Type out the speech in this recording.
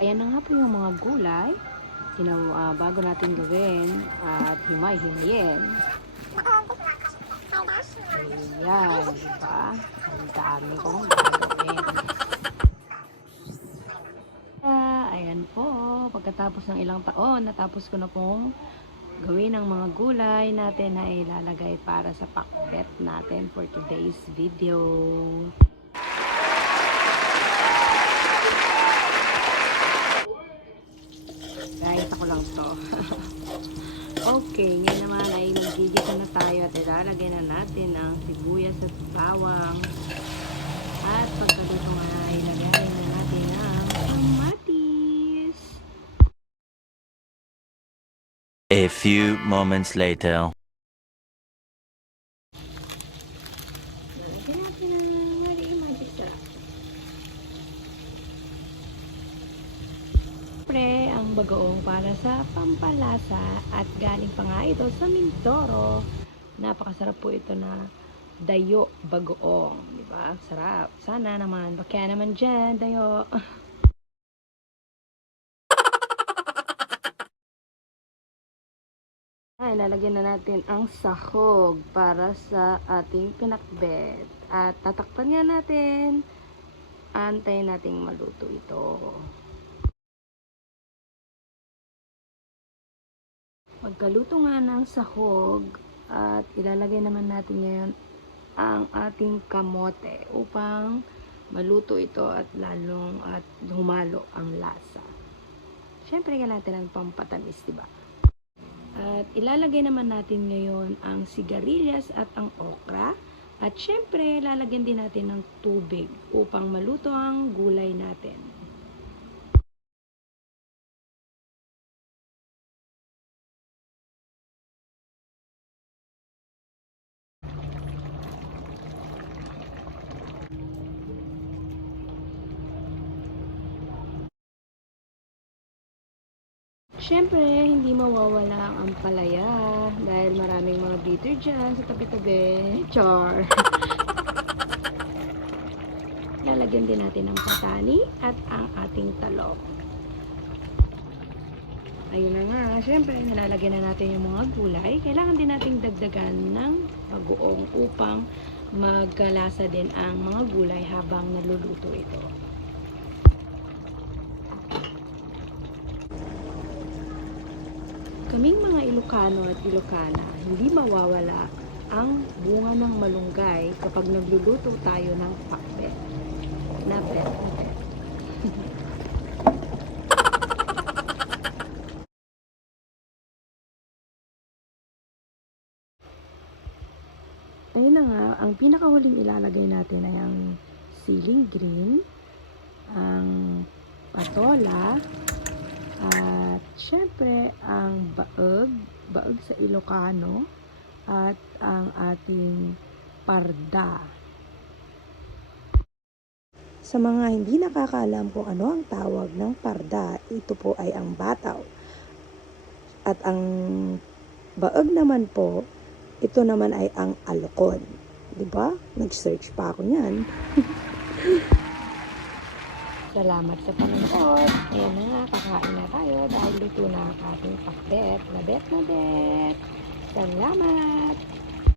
Ayan na nga po yung mga gulay. Bago natin gawin at himay-himayin. Ayan, diba? Ang dami kong gagawin. Ayan po, pagkatapos ng ilang taon, natapos ko na pong gawin ang mga gulay natin na ilalagay para sa pakbet natin for today's video. Guys, ako lang to. Okay, ngayon naman ay magigisa na tayo at ilalagay na natin ang sibuyas at bawang. At pagkaluto nga ay ilagay na natin ang kamatis. A few moments later. Lalagyan natin ang magic sarap. Siyempre, ang bagoong para sa pampalasa at galing pa nga ito sa Mindoro. Napakasarap po ito na dayo bagoong, di ba? Sarap. Sana naman, baka naman dyan, dayo. Ay, lalagyan na natin ang sahog para sa ating pinakbet. At tatakpan nga natin. Antayin nating maluto ito. Pagkaluto nga ng sahog, at ilalagay naman natin ngayon ang ating kamote upang maluto ito at lalong at humalo ang lasa. Siyempre nga natin ang pampatamis, diba? At ilalagay naman natin ngayon ang sigarilyas at ang okra. At syempre, lalagyan din natin ng tubig upang maluto ang gulay natin. Siyempre, hindi mawawala ang ampalaya dahil maraming mga bitter dyan sa tabi-tabi. Char! Lalagyan din natin ng patani at ang ating talong. Ayun na nga, siyempre, nilalagyan na natin yung mga gulay. Kailangan din nating dagdagan ng bagoong upang magkalasa din ang mga gulay habang naluluto ito. Kaming mga Ilocano at Ilocana, hindi mawawala ang bunga ng malunggay kapag nagluluto tayo ng pakbet. Napet. Ayun na nga, ang pinakahuling ilalagay natin ay ang siling green, ang patola, at syempre ang baog sa Ilocano, at ang ating parda. Sa mga hindi nakakaalam kung ano ang tawag ng parda, ito po ay ang bataw. At ang baog naman po, ito naman ay ang alokon. Diba? Nag-search pa ako niyan. Salamat sa panonood. Ayan na nga, kakain na tayo dahil luto na ang ating pakbet. Na bet. Salamat!